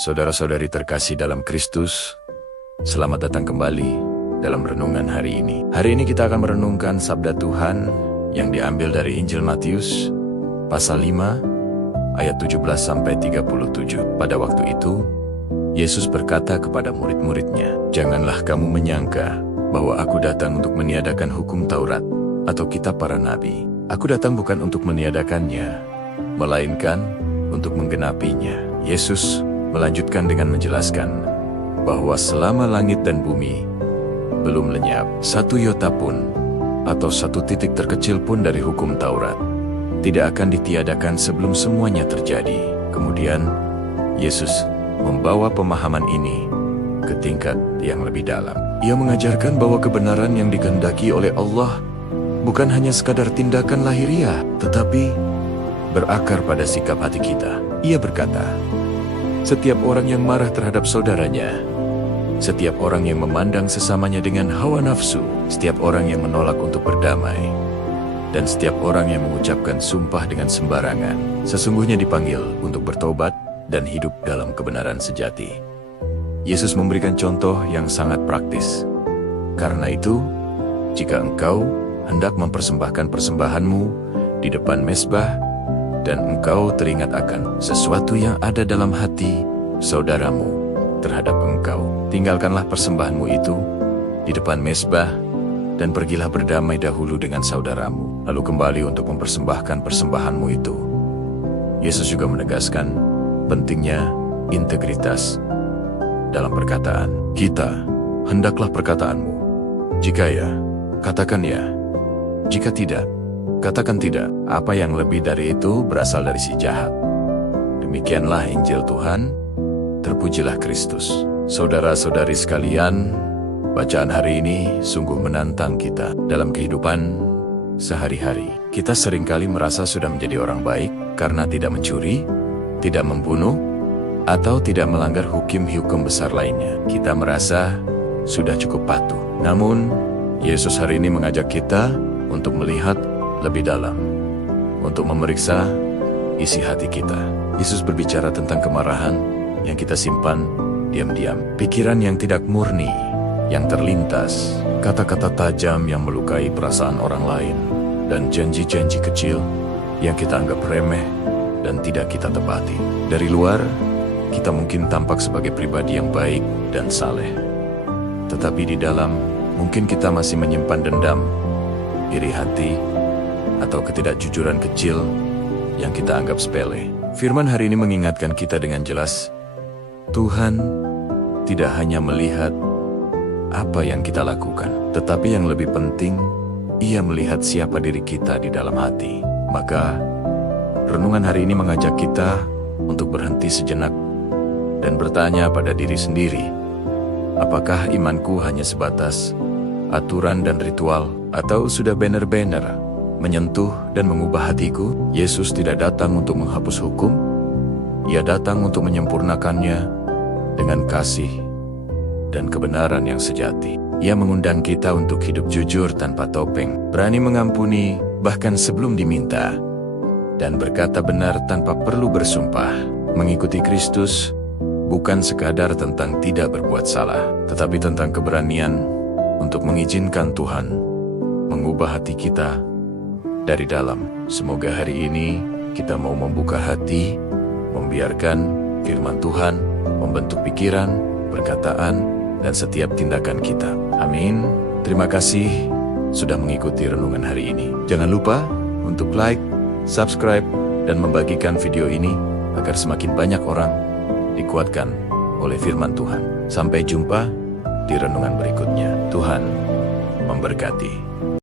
Saudara-saudari terkasih dalam Kristus, selamat datang kembali dalam renungan hari ini. Hari ini kita akan merenungkan sabda Tuhan yang diambil dari Injil Matius, pasal 5, ayat 17-37. Pada waktu itu, Yesus berkata kepada murid-muridnya, "Janganlah kamu menyangka bahwa aku datang untuk meniadakan hukum Taurat atau kitab para nabi. Aku datang bukan untuk meniadakannya, melainkan untuk menggenapinya." Yesus melanjutkan dengan menjelaskan bahwa selama langit dan bumi belum lenyap satu iota pun atau satu titik terkecil pun dari hukum Taurat tidak akan ditiadakan sebelum semuanya terjadi. Kemudian Yesus membawa pemahaman ini ke tingkat yang lebih dalam. Ia mengajarkan bahwa kebenaran yang dikehendaki oleh Allah bukan hanya sekadar tindakan lahiriah, tetapi berakar pada sikap hati kita. Ia berkata, setiap orang yang marah terhadap saudaranya, setiap orang yang memandang sesamanya dengan hawa nafsu, setiap orang yang menolak untuk berdamai, dan setiap orang yang mengucapkan sumpah dengan sembarangan, sesungguhnya dipanggil untuk bertobat dan hidup dalam kebenaran sejati. Yesus memberikan contoh yang sangat praktis. Karena itu, jika engkau hendak mempersembahkan persembahanmu di depan mezbah, dan engkau teringat akan sesuatu yang ada dalam hati saudaramu terhadap engkau, tinggalkanlah persembahanmu itu di depan mezbah dan pergilah berdamai dahulu dengan saudaramu, lalu kembali untuk mempersembahkan persembahanmu itu. Yesus juga menegaskan pentingnya integritas dalam perkataan. Kita, hendaklah perkataanmu. Jika ya, katakan ya. Jika tidak, katakan tidak. Apa yang lebih dari itu berasal dari si jahat. Demikianlah Injil Tuhan. Terpujilah Kristus. Saudara-saudari sekalian, bacaan hari ini sungguh menantang kita dalam kehidupan sehari-hari. Kita seringkali merasa sudah menjadi orang baik karena tidak mencuri, tidak membunuh, atau tidak melanggar hukum-hukum besar lainnya. Kita merasa sudah cukup patuh. Namun, Yesus hari ini mengajak kita untuk melihat lebih dalam, untuk memeriksa isi hati kita. Yesus berbicara tentang kemarahan yang kita simpan diam-diam, pikiran yang tidak murni, yang terlintas, kata-kata tajam yang melukai perasaan orang lain, dan janji-janji kecil yang kita anggap remeh dan tidak kita tepati. Dari luar, kita mungkin tampak sebagai pribadi yang baik dan saleh, tetapi di dalam mungkin kita masih menyimpan dendam, iri hati, atau ketidakjujuran kecil yang kita anggap sepele. Firman hari ini mengingatkan kita dengan jelas, Tuhan tidak hanya melihat apa yang kita lakukan, tetapi yang lebih penting, Ia melihat siapa diri kita di dalam hati. Maka, renungan hari ini mengajak kita untuk berhenti sejenak dan bertanya pada diri sendiri, apakah imanku hanya sebatas aturan dan ritual, atau sudah benar-benar menyentuh dan mengubah hatiku? Yesus tidak datang untuk menghapus hukum. Ia datang untuk menyempurnakannya dengan kasih dan kebenaran yang sejati. Ia mengundang kita untuk hidup jujur tanpa topeng, berani mengampuni bahkan sebelum diminta, dan berkata benar tanpa perlu bersumpah. Mengikuti Kristus bukan sekadar tentang tidak berbuat salah, tetapi tentang keberanian untuk mengizinkan Tuhan mengubah hati kita dari dalam. Semoga hari ini kita mau membuka hati, membiarkan firman Tuhan membentuk pikiran, perkataan, dan setiap tindakan kita. Amin. Terima kasih sudah mengikuti renungan hari ini. Jangan lupa untuk like, subscribe, dan membagikan video ini agar semakin banyak orang dikuatkan oleh firman Tuhan. Sampai jumpa di renungan berikutnya. Tuhan memberkati.